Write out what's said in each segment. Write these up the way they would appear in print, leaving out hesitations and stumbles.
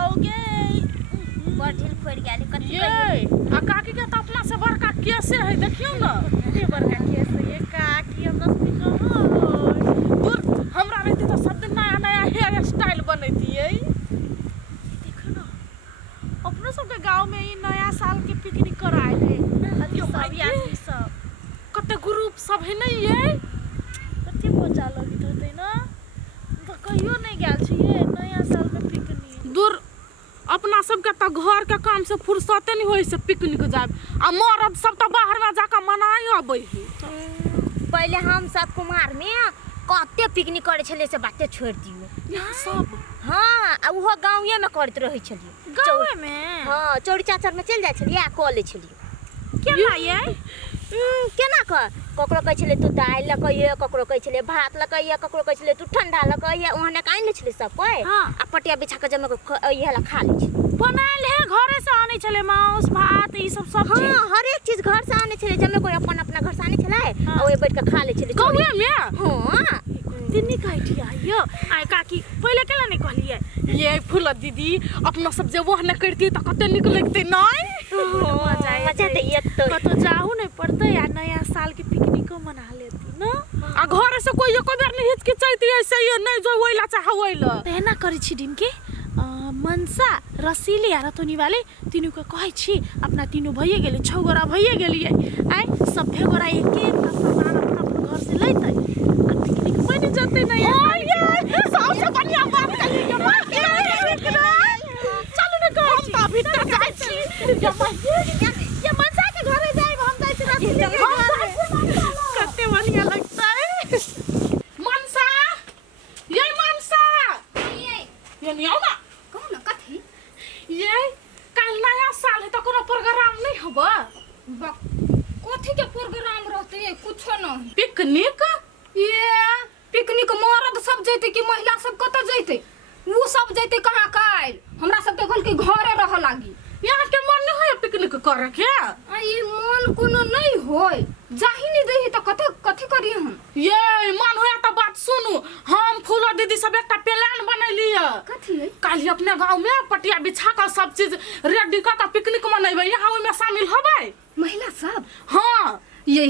जाओगे। बढ़िल फोड़ गेली कथि ये आ काकी के तो अपना से बड़का केसे है देखियो ना। ये बड़का केस है काकी हमरा से कहो दूर हमरा रहती तो सब दिन नया नया हेयर स्टाइल बनैती है। देखो ना अपनो सब के गांव में ई नया साल के पिकनिक कराए है सब आदमी सब कते ग्रुप सब है नहीं है कथि मजा लगित होते ना तो कहियो नहीं गेल छिए नया साल में पिकनिक। दूर अपना सब के तो घर के काम से फुर्सते नहीं होई से पिकनिक जाब आ मरद सब तो बाहर में जाकर मनाई अबै है। पहले हम सब कुमार में कते पिकनिक करे छले से बाते छोड़ दियो यहाँ सब हां आ वो गांवे में करत रहे छलिए गाँव में हां चौड़ी चाचर में चल जाय छलिए आ कॉलेज छलिए केना ये केना ककरो कहै छले तू दाल ल कहिए ककरो कहै छले भात ल कहिए ककरो कहै छले तू ठंडा ल कहिए ओहने काइन ले छले सब कोई हां आ पटिया बिछा के जमे इहे ला खा ले छ बनाल है घरे से आने छले मांस भात ई सब सब्जी। हां हर एक चीज घर से आने छले जमे कोई अपन अपना घर से आने छले आ ओए बैठ के खा ले छले गाँव में। हां तिन्नी कहती आइयो आय काकी पहले केला नहीं कहलिए ये फूल दीदी अपना सब जे वह न करती त कते निक लगते नहीं। मजा ते ये तो कतो जाहू नहीं पड़ते या नया साल के पिकनिक मना लेती ना आ घर से कोई एको बेर नहीं हिचकिचाइती ऐसे ही नहीं जो ओइला चाह ओइला तेना करै छी डिम के मनसा रसीली आ रतनी वाले तीनों के कहै छी अपना तीनों भइए गेले छौ गोरा भइए गेलिए आय सब गोरा एक एक सामान अपना अपन घर से लैतै आ पिकनिक बनि जते नहीं सबसे बढ़िया बात कही के चलो ना घर हम त भीतर जाय छी ये मनसा के घरे जाय हम जाय छी रसीली के घरे कते बढ़िया लगता है। मनसा ये मनसा ये नहीं आओ ना कौन कथि ये कल नया साल है तो कोनो प्रोग्राम नहीं होबा कथी के प्रोग्राम रहते कुछो नहीं पिकनिक ये पिकनिक मर्द सब जैते कि महिला सब कत जैते वो सब जैते कहाँ काल हमरा सब के कल के घरे रह लागी यहाँ के मन नहीं है पिकनिक करे के आ ये मन कोनो नहीं होय जाही नहीं देही तो कथे कथी करी हम ये मन होया तो बात सुनू हम फूलो दीदी सब एक प्लान बनैलिए कथी काली अपने गांव में पटिया बिछा कर सब चीज रेडी कर पिकनिक मनेबै यहाँ में शामिल होबै महिला सब हां ये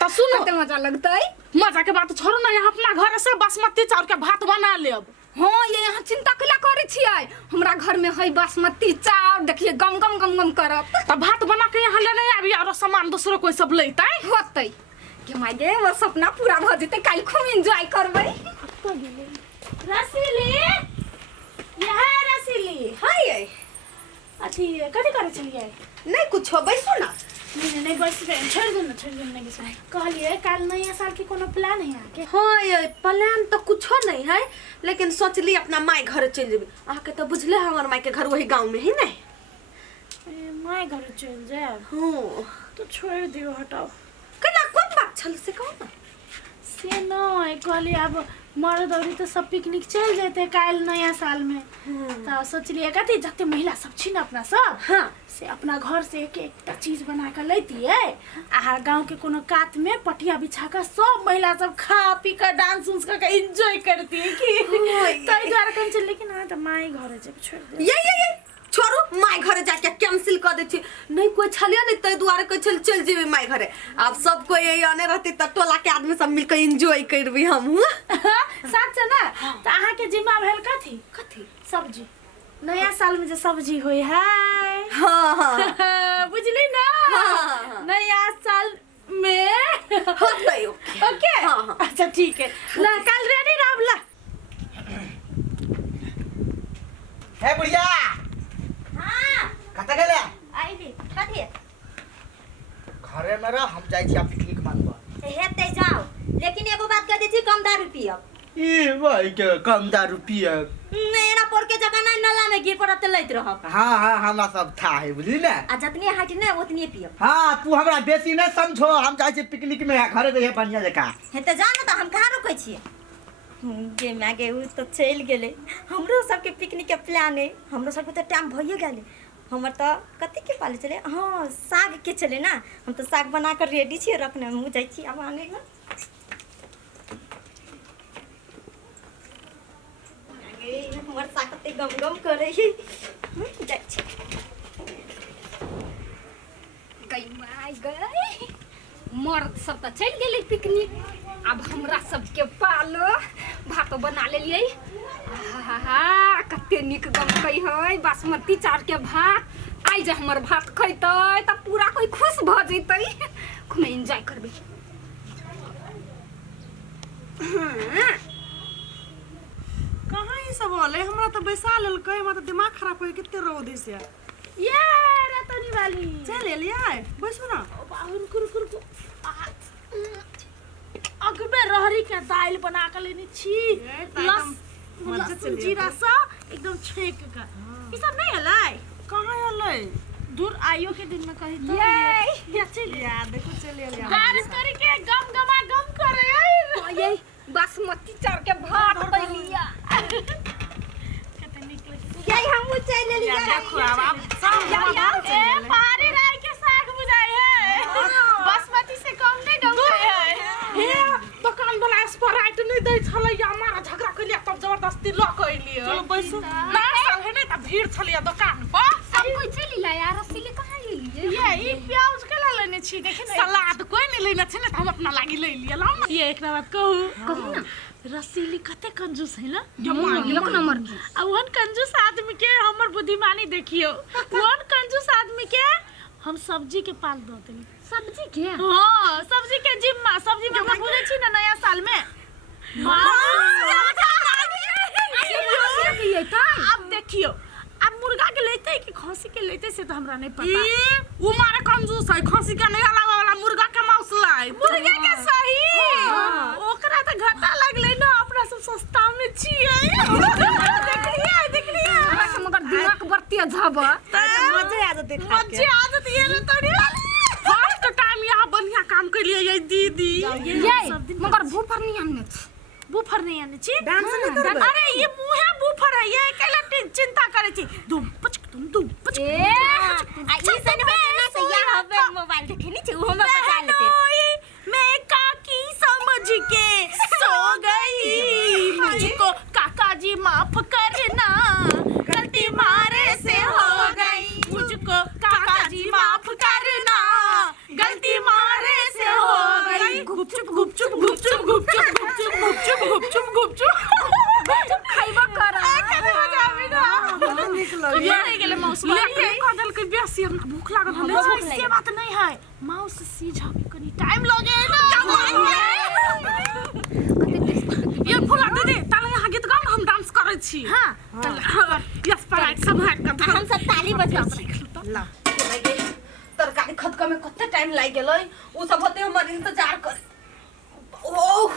तो सुनो कते मजा लगतै मजा के बात छोड़ो ना यहाँ अपना घर से बासमती चाउर के भात बना लेब। हाँ ये यहाँ चिंता कला करे छियै हमरा घर में है बासमती चाउर देखिए गम गम गम गम करत त भात बना के यहाँ लेने आबी और सामान दूसरो कोई सब लेतै होतै के माय गे वो सपना पूरा भ जेतै काल खूब एंजॉय करबै। रसीली ये है रसीली हाय ये अथी कथी करे छलिए नहीं कुछ हो बैसो ना नहीं बस छोड़ दो नहीं बस कहलिए कल नया साल के कोनो प्लान है आके हाँ ये प्लान तो कुछ नहीं है लेकिन सोचली अपना माय घर चल जेबी आके तो बुझले हमर माय के घर वही गांव में ही नहीं माय घर चल जाए हां तो छोड़ दियो हटाओ कना कोन बात छल से कहो ना से न कहली अब मर्द औरी तो सब पिकनिक चल जाते काल नया साल में तो सोचलिए कथी जते महिला सब छी ना अपना सब हां से अपना घर से एक एक चीज बना कर लेती है आ गांव के कोनो कात में पटिया बिछा कर सब महिला सब खा पी कर डांस उन्स कर एंजॉय करती है कि तई द्वारा कन चल लेकिन हां त माई घर जे छोड़ दे ये छोड़ू माय घरे जाके कैंसिल कर दे छी नहीं कोई छलियो नहीं तई द्वारा कोई चल जेबी माय घरे अब सब कोई यही आने रहती त टोला के आदमी सब मिलकर एंजॉय करबी हम सच ना त आहा के जिम्मा भेल कथी सब्जी नया साल में जो सब्जी होई है हां बुझली ना हाँ। नया साल में होतै ओके हाँ। अच्छा ठीक है ना कल रेडी रहब ला है बुढ़िया हां कत गेले आइली कथी घरे में रह हम जाई छी पिकनिक मनबा हेते जाओ लेकिन एगो बात कह दै छी कम दारू पियब ई भाई के कम दारू पिए मेरा पोर के जगह ना नाला में गिर पड़त लैत रहब हाँ हमरा सब था है बुझली ना आ जतनी हाइट ना ओतनी पियब हाँ तू हमरा बेसी नहीं समझो हम जाई छी पिकनिक में घरे रहे बढ़िया जका हेते जा ना त हम कहां रुकै छी गे मागे उ तो चल गेले हमरो सबके पिकनिक के प्लान है हमरो सबके तो टाइम भइए गेले हमर तो कथि के पाले चले हां साग के चले ना हम तो साग बना कर रेडी छी रखने हम जाई छी अब आने में आगे हमर साकते गम गम करे है जाइ छी गई मर्द सब तो चल गेले पिकनिक। अब हमरा सबके पालो भात बना लेलिए। कते निक गमकै है बासमती चाउर के भात। आई जे हमर भात खैतै त पूरा कोई खुश भ जैतै। खूब एंजॉय करबे। कहाँ ई सब होले? हमरा तो बैसा लेलकै, हमरा तो दिमाग खराब होई कित्ते रौदी से। ये रतनी वाली चल एलिया बैसो ना। बाहुन कुरकुर को अगबे रहरी के दाल बना के लेनी छी। लहसुन जीरा सा एकदम छेक के। ई सब नहीं हलै? कहाँ एलै? दूर आइयो के दिन में कही तो ये चल या देखो चल एलिया। बारिश करी के गम गमा गम करे। ये बासमती चाउर के भात दैलिया। कते निक लगे। यही हम चल लेली देखो अब सब ए पारी राय के साग बुझाई है। बासमती से कम नहीं डंगे है। हे दुकान वाला स्प्राइट नहीं दै छलै, हमारा झगड़ा कलिया तब जबरदस्ती ल कइलियो। चलो बैसो। ना साले नहीं त भीड़ छलिया दुकान पर। सब कोई चली ला यार रसीले कहाँ लेलिए? ये ई प्याज के ला लेने छी देखि न। सलाद कोई नहीं लेने छी न, हम अपना लागी ले लिया ला। ये एक बात कहू ना रसीली कते कंजूस है ना। एक नंबर की। अब वन कंजूस आदमी के हमर बुद्धिमानी देखियो। वन कंजूस आदमी के हम सब्जी के पाल दो देनी। सब्जी के हां सब्जी के जिम्मा। सब्जी में हम बोले छी ना नया साल में अब देखियो अब मुर्गा के लेते कि खसी के लेते से तो हमरा नहीं पता। उ मारे कंजूस है, खसी के नहीं अलावा वाला मुर्गा के मांस लाई। मुर्गे के सही ओकरा तो घाटा लगले ना, अपना सब सस्ता में छिए। देख लिया मगर दिमाग बरतिया झब। मजे आ जाते खा के। मजे आदत ये रे तोड़ी फर्स्ट टाइम यहाँ बढ़िया काम के लिए ये दीदी। ये मगर बूफर नहीं आने छी। बुफर नहीं आने छी। डांस नहीं करबे? अरे ये मुहे बुफर है, ये केला चिंता करे छी। धूम पचक ए आ ई सन बना से या हवे मोबाइल देखनी छी हम बता लेते। मैं काकी समझ के सो गई। मुझको काका जी माफ करना, गलती मारे से हो गई। मुझको काका जी माफ करना, गलती मारे से हो गई। गुपचुप गुपचुप गुपचुप गुपचुप गुपचुप गुपचुप गुपचुप गुपचुप खाइबा कर। ये नहीं गेले माउस लेके कदल के बेसी हमरा भूख लागल हले। से बात नहीं है, माउस सीझावे कनी टाइम लगे ना। ये फुला दीदी ताले यहाँ गीत गाओ, हम डांस करे छी। हां यस पराइट सब है कथा। हम सब ताली बजा छी। ला तरकारी खदका में कते टाइम लाग गेलै। उ सब होते हमर इंतजार करे। ओह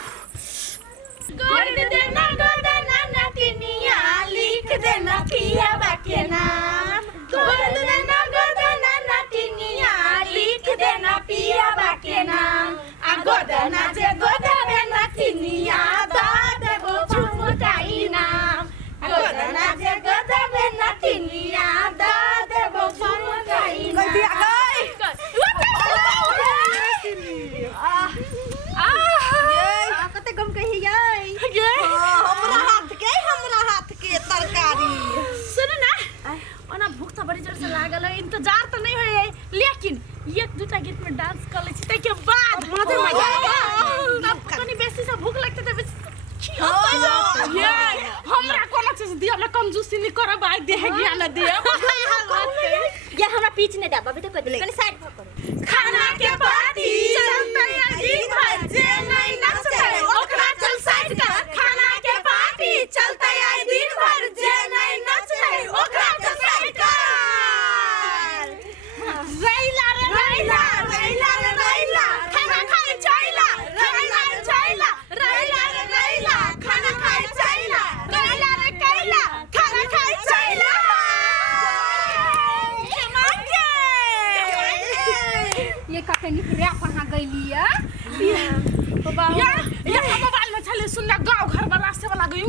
गोद देना गोदना नटिनिया, लिख देना पिया के नाम। गोद देना गोदना नटिनिया, लिख देना पिया के नाम। आ गोदना जे गोदबे नटिनिया, दा देबो झुमकाई नाम। गोदना जे गोदबे नटिनिया, दा देबो झुमकाई नाम। दिया गई। कते गम कही गई। हमरा हाथ के तरकारी। सुन ना ओना भूख तो बड़ी जोर से लागल है, इंतजार तो नहीं है, लेकिन एक दूटा गीत में डांस कर ले छी के बाद मजे मजा आएगा। तब कनी बेसी से भूख लगते त बेसी ये हमरा कोना चीज दिया ना, कंजूसी नहीं करब। आई देह ज्ञान दे। ये हमरा पीछ ने दाबा बेटा कर दे कनी साइड पर करो। खाना के पार्टी चलते अजीब भर जे नहीं नचते ओकरा चल साइड का। खाना के पार्टी चलते आई दिन भर जे नहीं नचते ओकरा चल साइड का। रैला रे रैला रैला रे रैला, खाना खाए चाइला रैला रे चाइला। रैला रे रैला, खाना खाए चाइला। रैला रे कैला, खाना खाए चाइला। ये काके निकरे कहाँ गइलिया? ये मोबाइल में चले सुनना गांव घर वाला से वाला गई।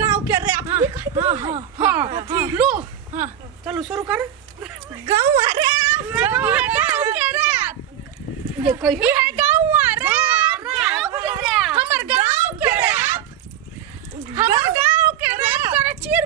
गांव के रैप। हां लो चलो शुरू कर। गांव रैप। गाँव के रैप। ये कही ये है गाँव रैप। हमर गाँव के रैप। हमर गाँव के रैप करे चीर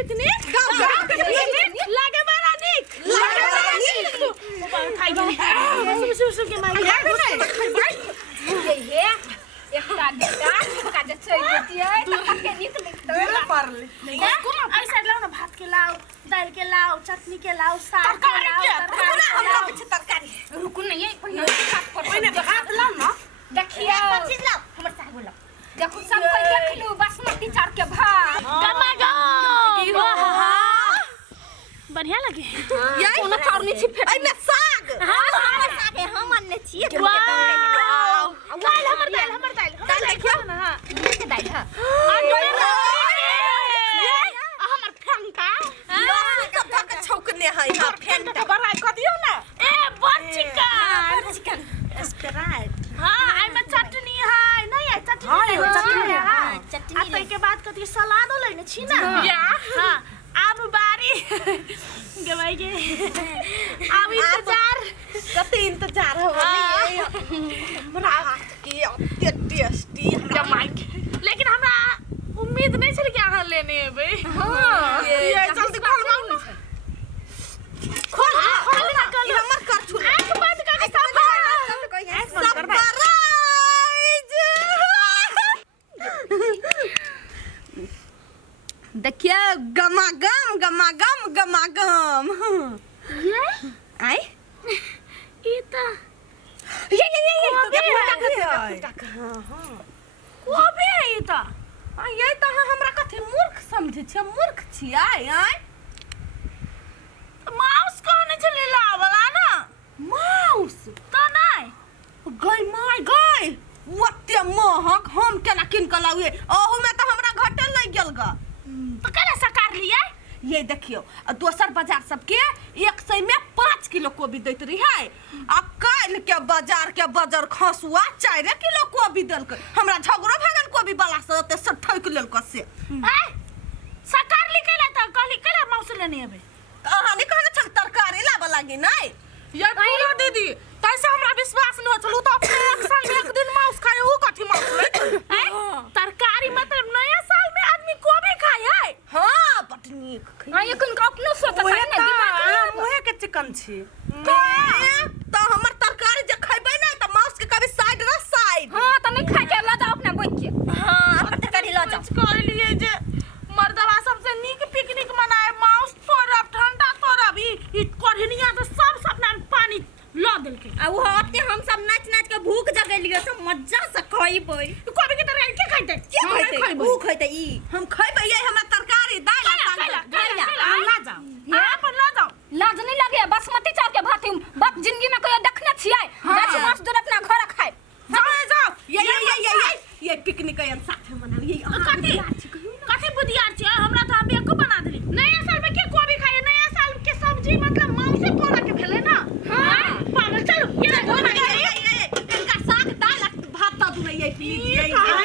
पिकनिक गांव पिकनिक लागे बड़ा निक खाई गई सुसु के माई ये एक का जे चल देती है त के निकल परले ऐसा लाओ ना भात के लाओ दाल के लाओ चटनी के लाओ साग के लाओ तरकारी के तरकारी रुकू नहीं है पहिने हाथ पर हाथ लाओ ना देखिए सब चीज लाओ हमर साग बोलो देखो सब कोई देख लो बासमती चाउर के भात बढ़िया लगे कोनो चाउर नहीं छिपे एने साग हमर साग है हम अन्ने छिए दाल हमर दाल देखियो ना के दाई है हमर फेंटा सब धक छौकने है हां फेंटा बराई क दियो ना ए बड़ चिकन स्प्राइट हां आई में चटनी है नहीं है चटनी है हां चटनी आ के बाद कथी सलादो लेने छी ना या हां अब बारी गवाई के अब इंतजार हो हमरा हाथ के अत्ते टेस्टी जमाई लेकिन हमरा उम्मीद नहीं छल कि अहाँ लेने एबे हां ये जल्दी खोल ना ये हमर कर छु आंख बंद करके सब देखिए गमागम ये आई ई त ये कोबे ई त ये त हमरा कथि मूर्ख समझे छ मूर्ख छियै आई माउस कहने छले लावला ना माउस त नहीं गई ओते महक हम केना किन क लाउए ओहू में त हमरा घटे लग गेल ग तो केना सकार लिए ये देखियो दोसर बाजार सबके 100 में 5 किलो कोबी दैत रही है आ काल के बाजार खसुआ 4 किलो कोबी देलक हमरा झगड़ो भगल कोबी वाला से ओते से ठोक लेलक से हैं सकार लिखेला त कहली केला माउस लेने एबे कहानी कहने चल तरकारी लाबा लागी नहीं ये पूरा दीदी तैसे हमरा विश्वास न चलू तो अपने एक साल में एक दिन माउस खाए ऊ कथि माउस ले तरकारी मतलब नया साल में आदमी कोबी खाए है हां बटनी हां ये कन अपनो सोच है ना दिमाग मुहे के चिकन छी तो हमर तरकारी जे खैबै नै त माउस के कभी साइड रे साइड हां त नहीं खा के ला जाओ अपना बोल के हां अपन तरकारी ला जाओ कह लिए जे मर्दवा सबसे नीक पिकनिक मनाए माउस तोरब ठंडा तोरब ई कोढ़निया तो सब सपना में पानी ला देलके आ वो होते हम सब नाच के भूख जगलियो सब मजा से खइबै कोबी के तरकारी के खाइते के खइते भूख खइते ई हम खैबै ये हमरा तरकारी दाल ला जाओ अपन ला जाओ लाज नहीं लगे बासमती चाउर के भात बाप जिंदगी में कोई देखने छियै गाछ माछ दूर अपना घर खाए जाओ ये पिकनिक यन साथे मनाउ ये कथि बुधियार छै हमरा त हम एको बना देली नया साल में के कोबी खाए नया साल के सब्जी मतलब मांसे तोड़ा के भेले ना हां पागल चलो ये इनका साग दाल भात द दुनै ये प्लीज ये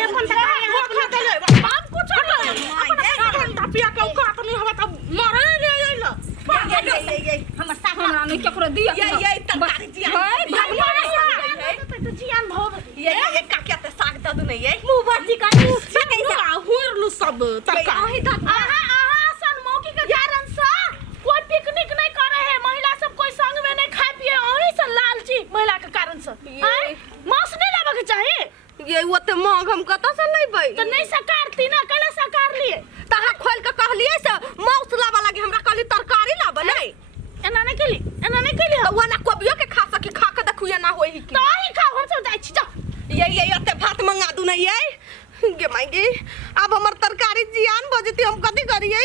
अपन खा दे ले बाप को छोड़ अपन तपिया के उका त नहीं हवा त मरे ले ला ये हमर साग खाना नहीं केकरो दिया ये तरकारी तो जियान भव ये काकिया त साग द दुनै ये मुंह भर्ती कानी हुरलु सब तरकारी आहा सन मौकी के कारण से कोई पिकनिक नहीं करे है महिला सब कोई संग में नहीं खाए पिए ओही से लालची महिला के कारण से मांस नहीं लाबे के चाहिए ये ओते महग हम कत से लेबै तो नहीं सकारती ना कले सकार लिए तहा खोल के कहलिए से माउस लाबा लागे हमरा कहली तरकारी लाबा नहीं एना नहीं केली तो वना कोबियो के खा सकी खा के देखु ना होई की तो ही खाओ हम सब जाई छी जा ये ओते भात मंगा दू नहीं ये गे माई गे अब हमर तरकारी जियान बजती हम कथि करिए